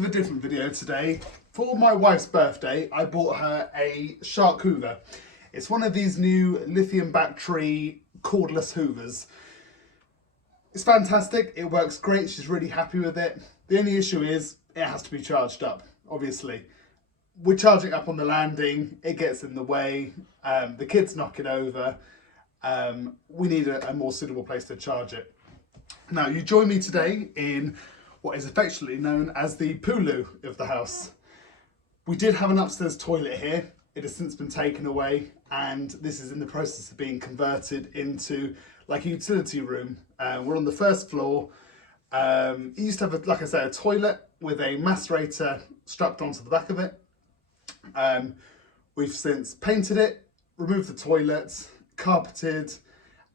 of a different video today. For my wife's birthday, I bought her a Shark Hoover. It's one of these new lithium battery cordless hoovers. It's fantastic, it works great, she's really happy with it. The only issue is it has to be charged up, obviously. We're charging up on the landing, it gets in the way, the kids knock it over. We need a more suitable place to charge it. Now, you join me today in what is affectionately known as the poo-loo of the house. We did have an upstairs toilet here. It has since been taken away, and this is in the process of being converted into like a utility room. We're on the first floor. It used to have, like I said, a toilet with a macerator strapped onto the back of it. We've since painted it, removed the toilet, carpeted,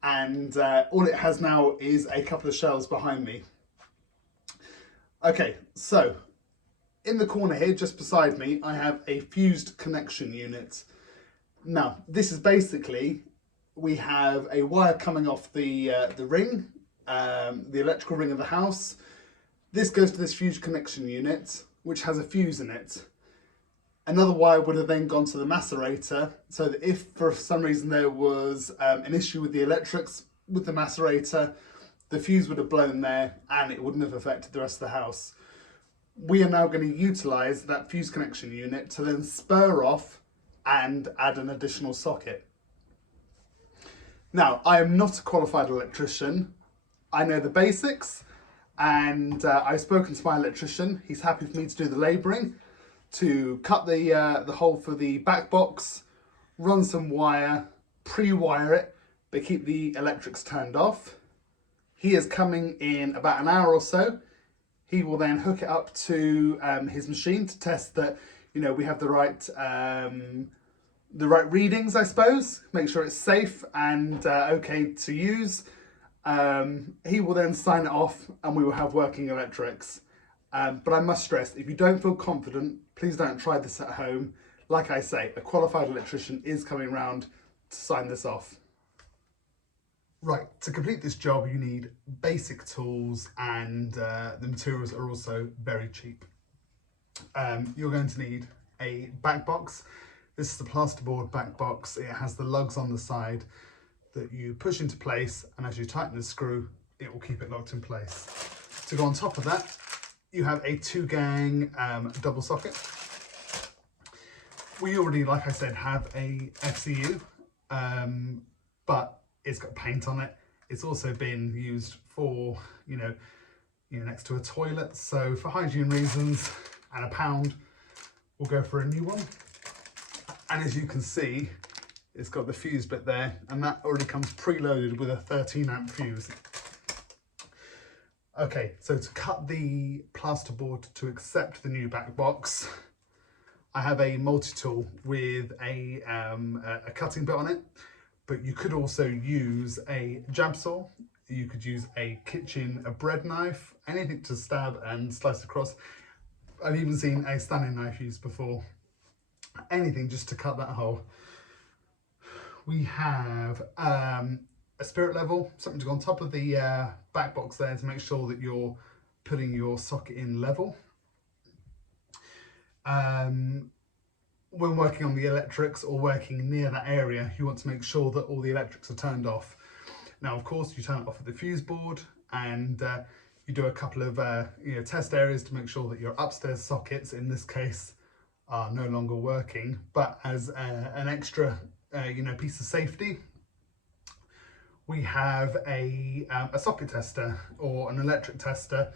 and all it has now is a couple of shelves behind me. Okay, so in the corner here, just beside me, I have a fused connection unit. Now, this is basically, we have a wire coming off the ring, the electrical ring of the house. This goes to this fused connection unit, which has a fuse in it. Another wire would have then gone to the macerator, so that if for some reason there was an issue with the electrics with the macerator, the fuse would have blown there and it wouldn't have affected the rest of the house. We are now going to utilise that fuse connection unit to then spur off and add an additional socket. Now, I am not a qualified electrician. I know the basics, and I've spoken to my electrician. He's happy for me to do the labouring, to cut the hole for the back box, run some wire, pre-wire it, but keep the electrics turned off. He is coming in about an hour or so. He will then hook it up to his machine to test that, you know, we have the right readings, I suppose. Make sure it's safe and okay to use. He will then sign it off and we will have working electrics. But I must stress, if you don't feel confident, please don't try this at home. Like I say, a qualified electrician is coming round to sign this off. Right, to complete this job you need basic tools, and the materials are also very cheap. You're going to need a back box. This is a plasterboard back box. It has the lugs on the side that you push into place, and as you tighten the screw, it will keep it locked in place. To go on top of that, you have a 2-gang double socket. We already, like I said, have a FCU, but it's got paint on it. It's also been used for, you know, next to a toilet. So for hygiene reasons and £1, we'll go for a new one. And as you can see, it's got the fuse bit there, and that already comes preloaded with a 13-amp fuse. Okay, so to cut the plasterboard to accept the new back box, I have a multi-tool with a cutting bit on it, but you could also use a jab saw. You could use a bread knife, anything to stab and slice across. I've even seen a Stanley knife used before. Anything just to cut that hole. We have a spirit level, something to go on top of the back box there to make sure that you're putting your socket in level. When working on the electrics or working near that area, you want to make sure that all the electrics are turned off. Now, of course, you turn it off with the fuse board, and you do a couple of test areas to make sure that your upstairs sockets, in this case, are no longer working. But as an extra piece of safety, we have a socket tester or an electric tester.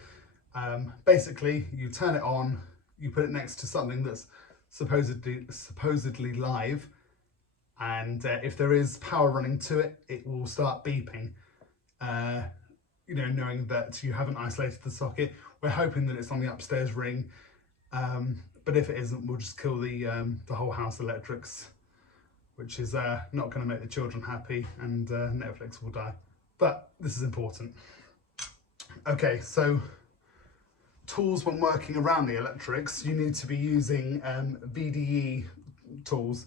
Basically, you turn it on, you put it next to something that's supposedly live, and if there is power running to it, it will start beeping, knowing that you haven't isolated the socket. We're hoping that it's on the upstairs ring, but if it isn't, we'll just kill the whole house electrics, which is not going to make the children happy, and Netflix will die. But this is important. Okay, so tools when working around the electrics, you need to be using VDE tools.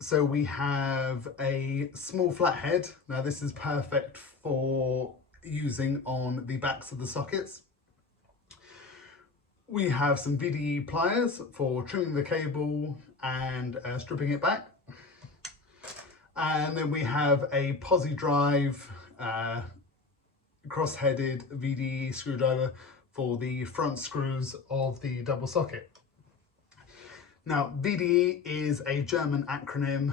So we have a small flathead. Now this is perfect for using on the backs of the sockets. We have some VDE pliers for trimming the cable and stripping it back. And then we have a Posi Drive cross-headed VDE screwdriver for the front screws of the double socket. Now, VDE is a German acronym,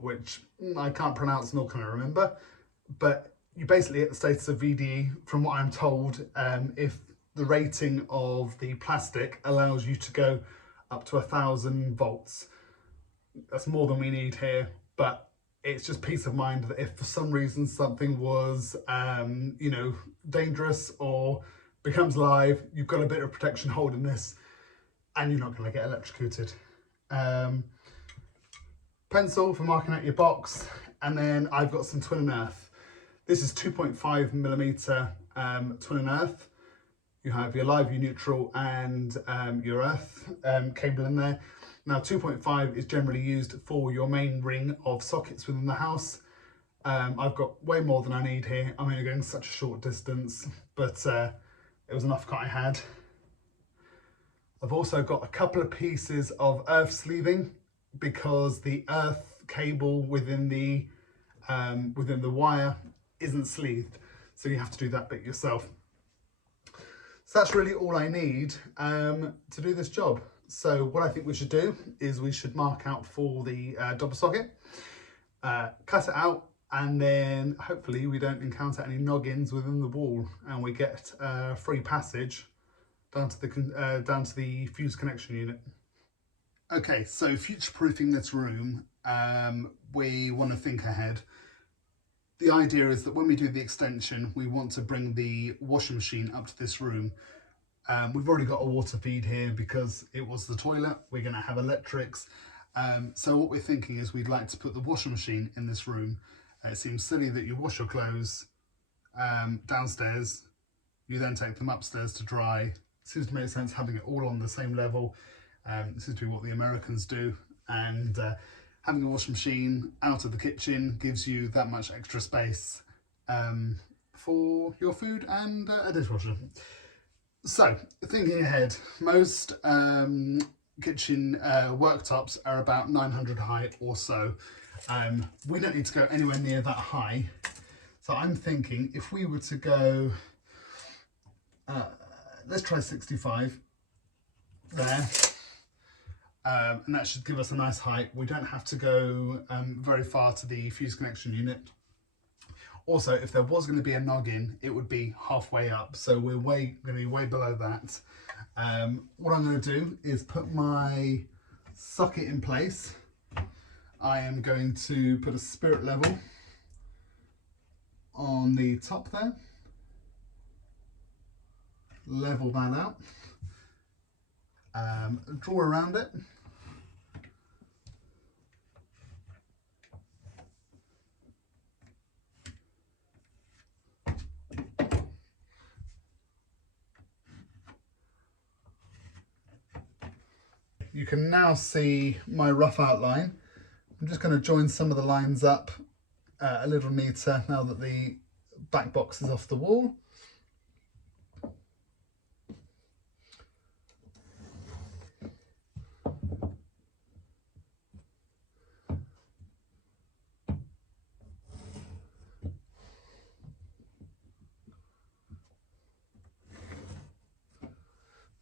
which I can't pronounce nor can I remember, but you basically get the status of VDE, from what I'm told, if the rating of the plastic allows you to go up to 1,000 volts. That's more than we need here, but it's just peace of mind that if for some reason something was, you know, dangerous or becomes live, you've got a bit of protection holding this and you're not going to get electrocuted. Pencil for marking out your box, and then I've got some twin and earth. This is 2.5mm twin and earth. You have your live, your neutral, and your earth cable in there. Now 2.5 is generally used for your main ring of sockets within the house. I've got way more than I need here. I'm only going such a short distance, but it was enough cut I had. I've also got a couple of pieces of earth sleeving because the earth cable within the wire isn't sleeved, so you have to do that bit yourself. So that's really all I need to do this job. So what I think we should do is we should mark out for the double socket, cut it out, and then hopefully we don't encounter any noggins within the wall and we get free passage down to the fuse connection unit. Okay, so future-proofing this room, we want to think ahead. The idea is that when we do the extension, we want to bring the washing machine up to this room. We've already got a water feed here because it was the toilet. We're going to have electrics. So what we're thinking is we'd like to put the washing machine in this room. It seems silly that you wash your clothes downstairs, you then take them upstairs to dry. Seems to make sense having it all on the same level. This seems to be what the Americans do. And having a washing machine out of the kitchen gives you that much extra space for your food and a dishwasher. So, thinking ahead, most kitchen worktops are about 900 high or so. We don't need to go anywhere near that high. So I'm thinking if we were to go, let's try 65 there. And that should give us a nice height. We don't have to go very far to the fuse connection unit. Also, if there was going to be a noggin, it would be halfway up. So we're going to be way below that. What I'm going to do is put my socket in place. I am going to put a spirit level on the top there. Level that out. Draw around it. You can now see my rough outline. I'm just going to join some of the lines up a little neater now that the back box is off the wall.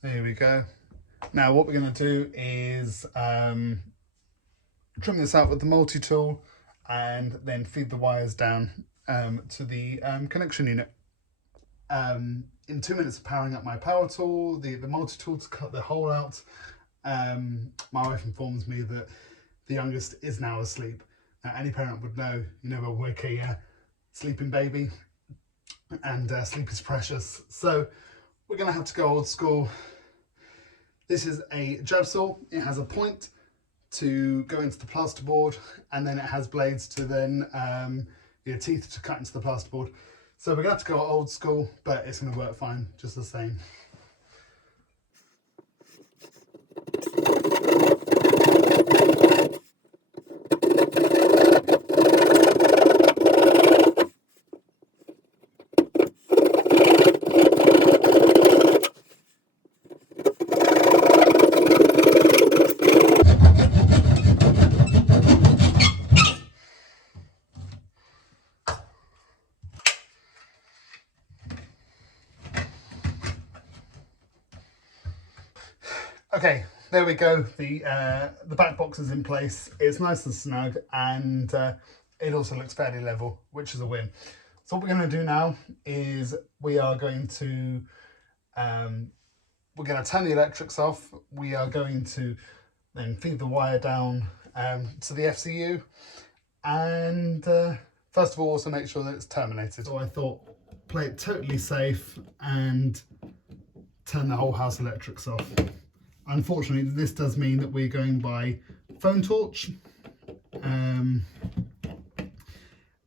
There we go. Now what we're going to do is trim this out with the multi-tool and then feed the wires down to the connection unit. In 2 minutes of powering up my power tool, the multi-tool to cut the hole out, my wife informs me that the youngest is now asleep. Now, any parent would know you never wake a sleeping baby, and sleep is precious. So we're going to have to go old school. This is a jab saw. It has a point to go into the plasterboard, and then it has blades to then your teeth to cut into the plasterboard. So we're going to have to go old school, but it's going to work fine just the same. Okay, there we go. The back box is in place. It's nice and snug, and it also looks fairly level, which is a win. So what we're going to do now is we are going to turn the electrics off. We are going to then feed the wire down to the FCU, and first of all, also make sure that it's terminated. So I thought, play it totally safe and turn the whole house electrics off. Unfortunately, this does mean that we're going by phone torch, and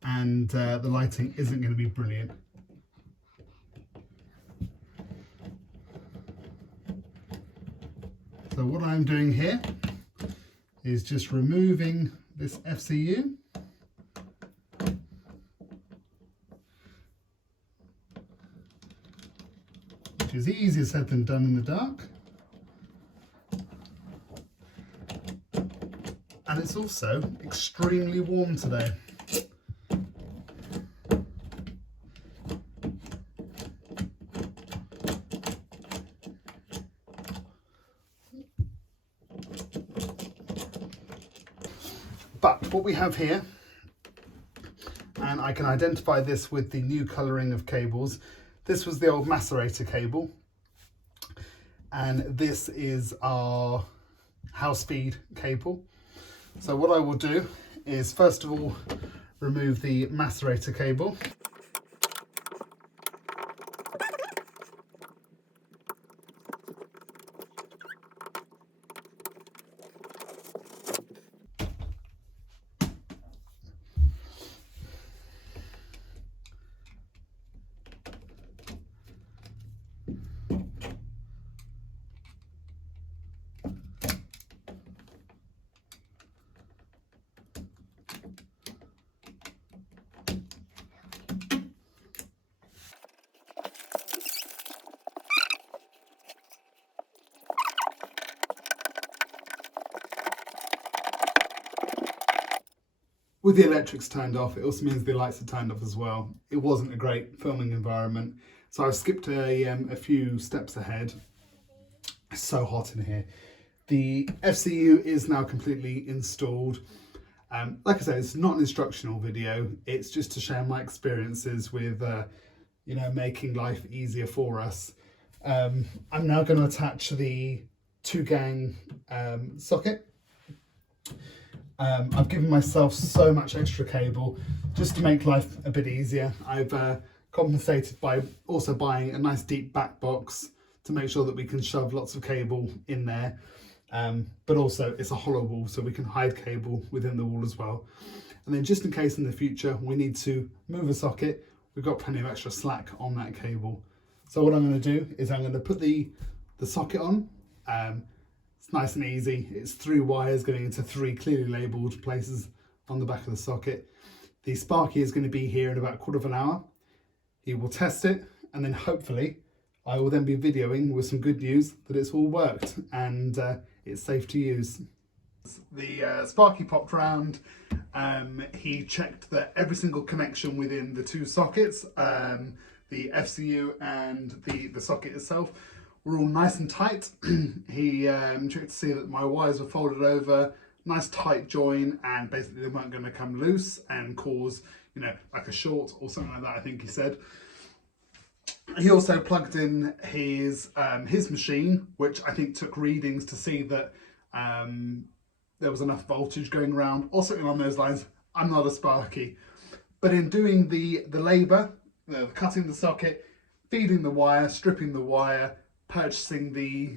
the lighting isn't going to be brilliant. So what I'm doing here is just removing this FCU. Which is easier said than done in the dark. And it's also extremely warm today. But what we have here, and I can identify this with the new colouring of cables. This was the old macerator cable, and this is our house feed cable. So what I will do is first of all remove the macerator cable. With the electrics turned off, it also means the lights are turned off as well. It wasn't a great filming environment, so I've skipped a few steps ahead. It's so hot in here. The FCU is now completely installed. Like I said, it's not an instructional video. It's just to share my experiences with, making life easier for us. I'm now going to attach the 2-gang socket. I've given myself so much extra cable just to make life a bit easier. I've compensated by also buying a nice deep back box to make sure that we can shove lots of cable in there. But also it's a hollow wall, so we can hide cable within the wall as well. And then just in case in the future we need to move a socket, we've got plenty of extra slack on that cable. So what I'm going to do is I'm going to put the socket on. It's nice and easy. It's 3 wires going into 3 clearly labelled places on the back of the socket. The Sparky is going to be here in about a quarter of an hour. He will test it, and then hopefully I will then be videoing with some good news that it's all worked and it's safe to use. The Sparky popped round. He checked that every single connection within the 2 sockets, the FCU and the socket itself, were all nice and tight. He checked to see that my wires were folded over, nice tight join, and basically they weren't going to come loose and cause, like a short or something like that, I think he said. He also plugged in his machine, which I think took readings to see that there was enough voltage going around, or something along those lines. I'm not a Sparky. But in doing the labour, cutting the socket, feeding the wire, stripping the wire, purchasing the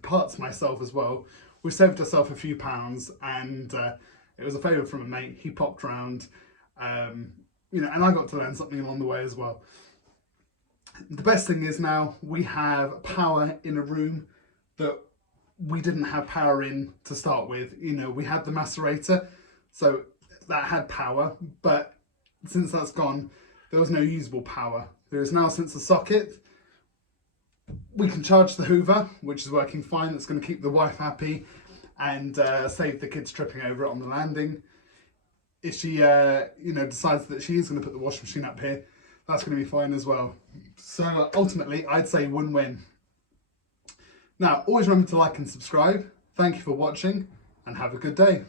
parts myself as well, we saved ourselves a few pounds, and it was a favour from a mate. He popped round, and I got to learn something along the way as well. The best thing is now we have power in a room that we didn't have power in to start with. We had the macerator, so that had power, but since that's gone, there was no usable power. There is now, since the socket, we can charge the Hoover, which is working fine. That's going to keep the wife happy and save the kids tripping over it on the landing. If she, decides that she is going to put the washing machine up here, that's going to be fine as well. So ultimately, I'd say win-win. Now, always remember to like and subscribe. Thank you for watching and have a good day.